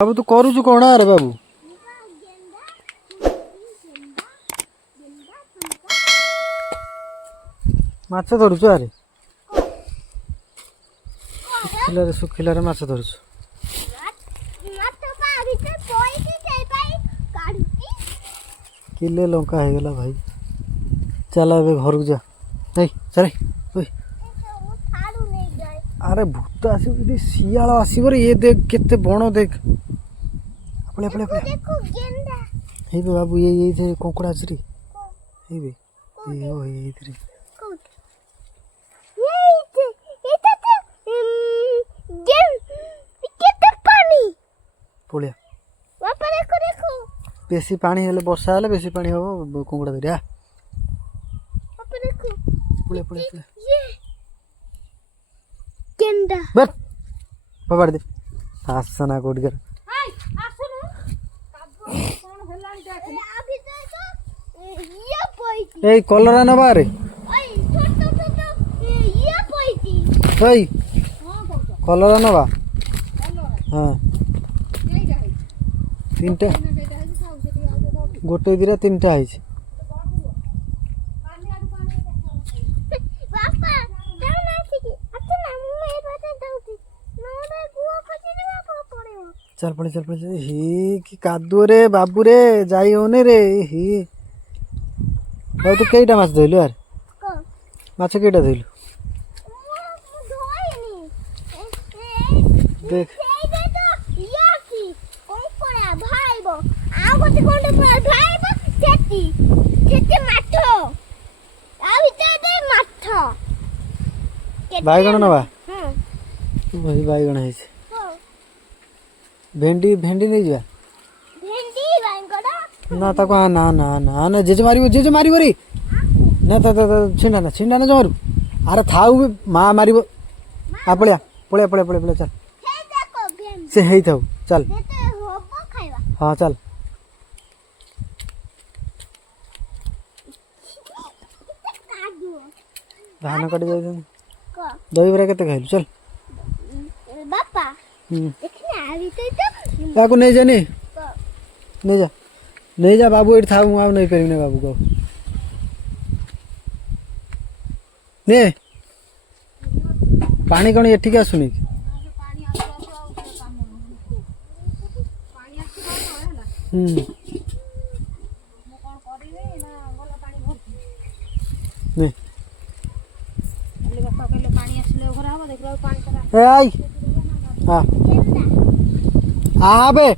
बाबू तू करूचु कौन अरे बाबू माछ धरुचु अरे सुखिला रे माछ धरुचु किले लंका हो गला भाई चल ए घर को जा नहीं चल अरे भूत आसी शियाल आसब ये देख केते बण देख अपने अपने हे बाबू ये कंकड़ा चरी हे बे ये हो ये इधर पड़िया बेसी पानी हेले वर्षा हेले बेसी पानी हम कंकड़ा धरिया पड़िया पड़िया बट पकड़ दे आसना कोड कर ए कलरा नबा रे ओई कलरा नबा हां तीनटा गोटे दिरा तीनटा है चल पड़े ही कि कादुओ रे बाबू रे जाई होने रे ही भाई तू कईटा माछ धइलु यार माछ कईटा धइलु देख बाइगण नवा भाई बाइगण है भेंडी भेंडी नहीं जा ना ताको ना ना ना ना जेजे मारी रे ना ता छिंडा ना जमारू अरे थाउ माँ मार आ पड़िया पड़िया पड़िया पड़िया चल से है थाउ चल हाँ चल धान कट जाए दही बरा केते खाइलु चल बापा देखना नहीं जा नहीं जा बाबू ये था मुझे नहीं करेंगे बाबू को ने पानी कौन एठिक आसुनी आई हाँ बे